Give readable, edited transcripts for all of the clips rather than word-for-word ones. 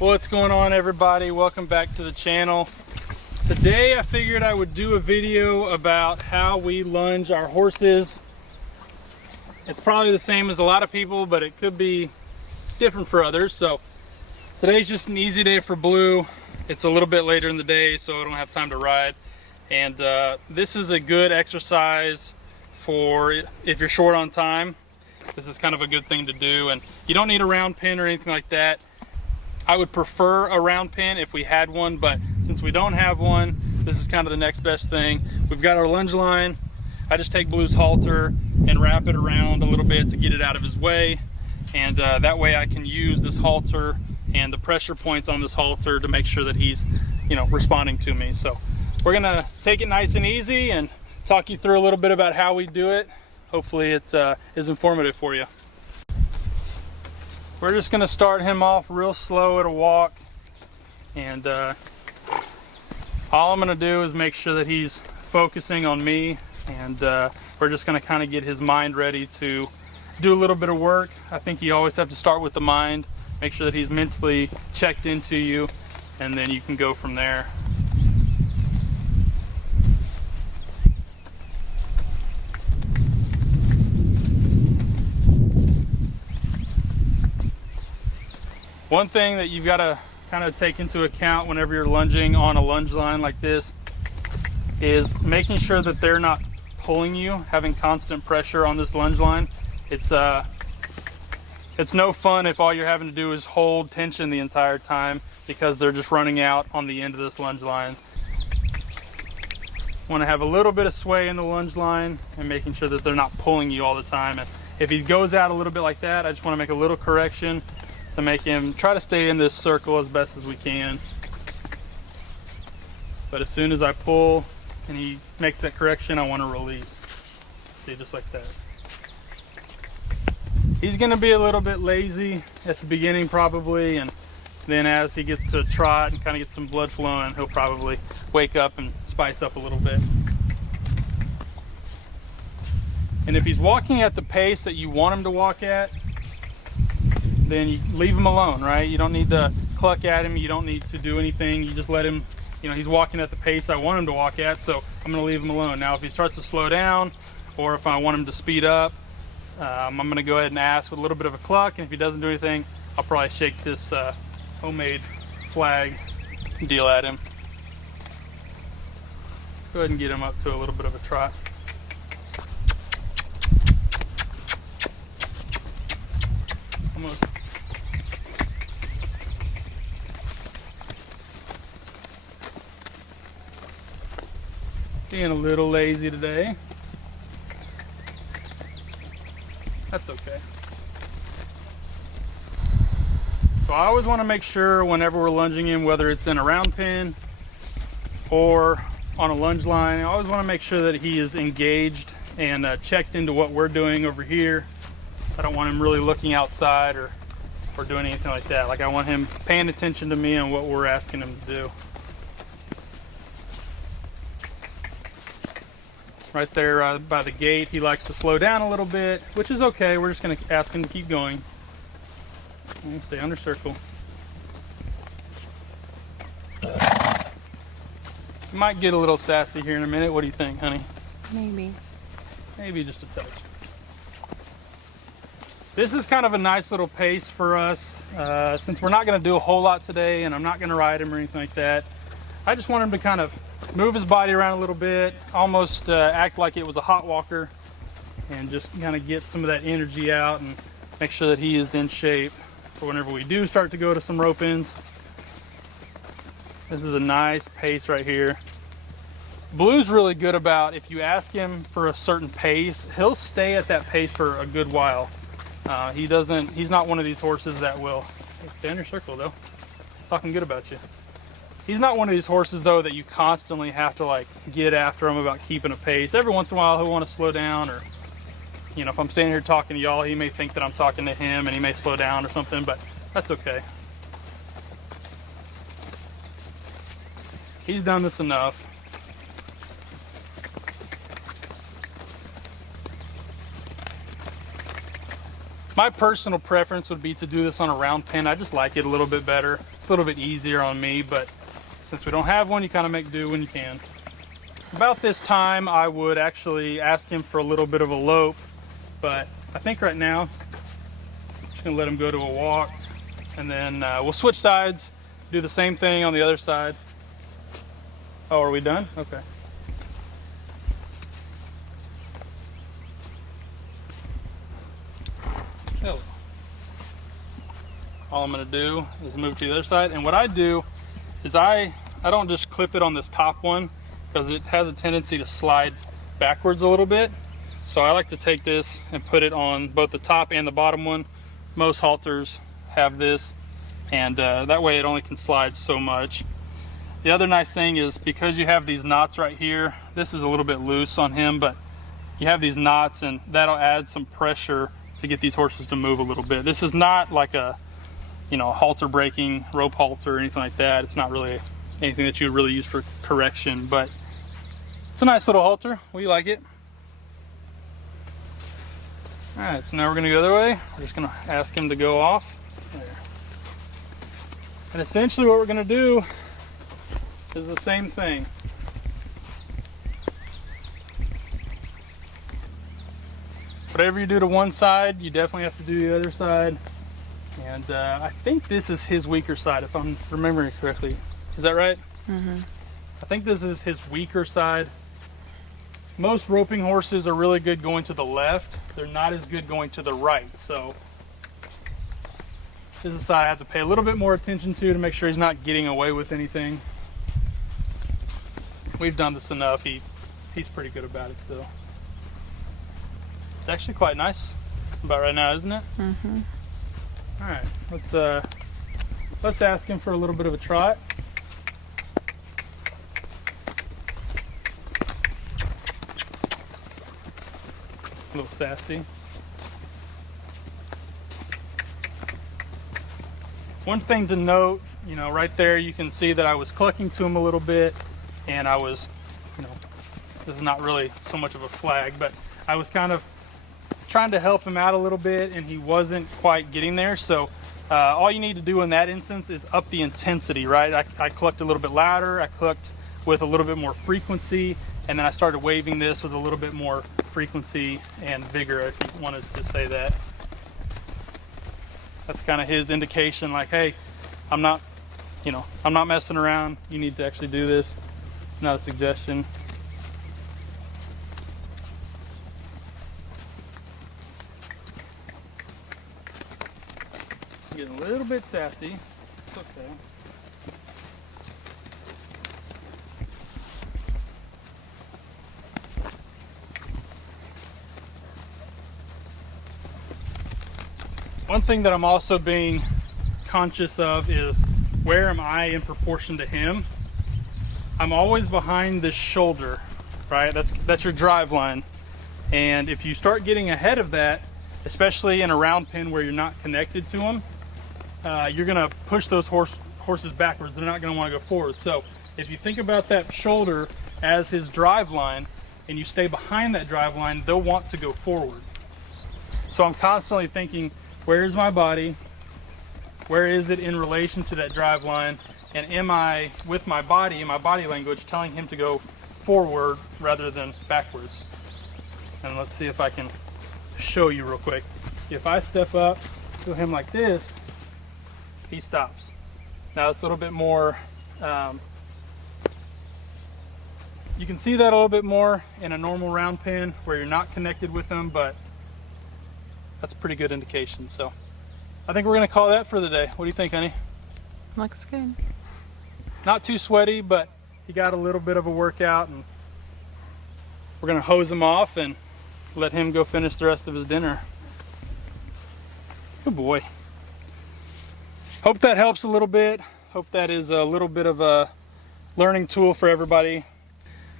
What's going on, everybody? Welcome back to the channel. Today I figured I would do a video about how we lunge our horses. It's probably the same as a lot of people, but it could be different for others. So today's just an easy day for Blue. It's a little bit later in the day, so I don't have time to ride. And this is a good exercise for if you're short on time. This is kind of a good thing to do, and you don't need a round pin or anything like that. I would prefer a round pin if we had one, but since we don't have one, this is kind of the next best thing. We've got our lunge line. I just take Blue's halter and wrap it around a little bit to get it out of his way. And that way I can use this halter and the pressure points on this halter to make sure that he's, responding to me. So we're gonna take it nice and easy and talk you through a little bit about how we do it. Hopefully it is informative for you. We're just going to start him off real slow at a walk, and all I'm going to do is make sure that he's focusing on me, and we're just going to kind of get his mind ready to do a little bit of work. I think you always have to start with the mind, make sure that he's mentally checked into you, and then you can go from there. One thing that you've got to kind of take into account whenever you're lunging on a lunge line like this is making sure that they're not pulling you, having constant pressure on this lunge line. It's no fun if all you're having to do is hold tension the entire time because they're just running out on the end of this lunge line. Want to have a little bit of sway in the lunge line and making sure that they're not pulling you all the time. And if he goes out a little bit like that, I just want to make a little correction to make him try to stay in this circle as best as we can. But as soon as I pull and he makes that correction, I want to release. See, just like that. He's going to be a little bit lazy at the beginning probably, and then as he gets to a trot and kind of gets some blood flowing, he'll probably wake up and spice up a little bit. And if he's walking at the pace that you want him to walk at, then you leave him alone, right? You don't need to cluck at him. You don't need to do anything. You just let him, he's walking at the pace I want him to walk at, so I'm gonna leave him alone. Now, if he starts to slow down, or if I want him to speed up, I'm gonna go ahead and ask with a little bit of a cluck, and if he doesn't do anything, I'll probably shake this homemade flag deal at him. Let's go ahead and get him up to a little bit of a trot. Almost. Being a little lazy today. That's okay. So I always want to make sure whenever we're lunging him, whether it's in a round pin or on a lunge line, I always want to make sure that he is engaged and checked into what we're doing over here. I don't want him really looking outside or doing anything like that. Like, I want him paying attention to me and what we're asking him to do. Right there by the gate, he likes to slow down a little bit, which is okay. We're just going to ask him to keep going. Stay under circle. You might get a little sassy here in a minute. What do you think, honey? Maybe. Maybe just a touch. This is kind of a nice little pace for us. Since we're not going to do a whole lot today and I'm not going to ride him or anything like that, I just want him to kind of move his body around a little bit, almost act like it was a hot walker, and just kind of get some of that energy out and make sure that he is in shape for whenever we do start to go to some rope ins. This is a nice pace right here. Blue's really good about, if you ask him for a certain pace, he'll stay at that pace for a good while. He's not one of these horses that will, stay in your circle though, talking good about you. He's not one of these horses though that you constantly have to like get after him about keeping a pace. Every once in a while he'll want to slow down, or you know, if I'm standing here talking to y'all, he may think that I'm talking to him and he may slow down or something, but that's okay. He's done this enough. My personal preference would be to do this on a round pin. I just like it a little bit better. It's a little bit easier on me, but since we don't have one, you kind of make do when you can. About this time, I would actually ask him for a little bit of a lope, but I think right now, I'm just gonna let him go to a walk, and then we'll switch sides, do the same thing on the other side. Oh, are we done? Okay. Oh. All I'm going to do is move to the other side, and what I do is I don't just clip it on this top one because it has a tendency to slide backwards a little bit. So I like to take this and put it on both the top and the bottom one. Most halters have this, and that way it only can slide so much. The other nice thing is because you have these knots right here, this is a little bit loose on him, but you have these knots and that'll add some pressure to get these horses to move a little bit. This is not like a, you know, halter breaking, rope halter or anything like that. It's not really anything that you would really use for correction, but it's a nice little halter. We like it. All right, so now we're gonna go the other way. We're just gonna ask him to go off. There. And essentially what we're gonna do is the same thing. Whatever you do to one side, you definitely have to do the other side. And I think this is his weaker side, if I'm remembering correctly. Is that right? Mm-hmm. I think this is his weaker side. Most roping horses are really good going to the left. They're not as good going to the right. So this is the side I have to pay a little bit more attention to make sure he's not getting away with anything. We've done this enough. He's pretty good about it still. It's actually quite nice about right now, isn't it? Mm-hmm. All right, let's ask him for a little bit of a trot. A little sassy. One thing to note, you know, right there you can see that I was clucking to him a little bit, and I was, you know, this is not really so much of a flag, but I was kind of trying to help him out a little bit and he wasn't quite getting there. So all you need to do in that instance is up the intensity, right? I clucked a little bit louder, I clucked with a little bit more frequency, and then I started waving this with a little bit more frequency and vigor, if you wanted to say that. That's kind of his indication, like, hey, I'm not messing around. You need to actually do this. Not a suggestion. Getting a little bit sassy. It's okay. One thing that I'm also being conscious of is where am I in proportion to him? I'm always behind this shoulder, right? That's your drive line. And if you start getting ahead of that, especially in a round pen where you're not connected to him, you're gonna push those horses backwards. They're not gonna wanna go forward. So if you think about that shoulder as his drive line and you stay behind that drive line, they'll want to go forward. So I'm constantly thinking, where's my body? Where is it in relation to that drive line? And am I, with my body and my body language, telling him to go forward rather than backwards? And let's see if I can show you real quick. If I step up to him like this, he stops. Now it's a little bit more, you can see that a little bit more in a normal round pen where you're not connected with them, but that's a pretty good indication. So I think we're gonna call that for the day. What do you think, honey? Looks good. Not too sweaty, but he got a little bit of a workout, and we're gonna hose him off and let him go finish the rest of his dinner. Good boy. Hope that helps a little bit. Hope that is a little bit of a learning tool for everybody.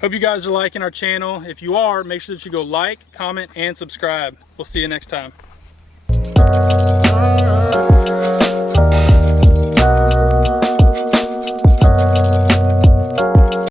Hope you guys are liking our channel. If you are, make sure that you go like, comment, and subscribe. We'll see you next time.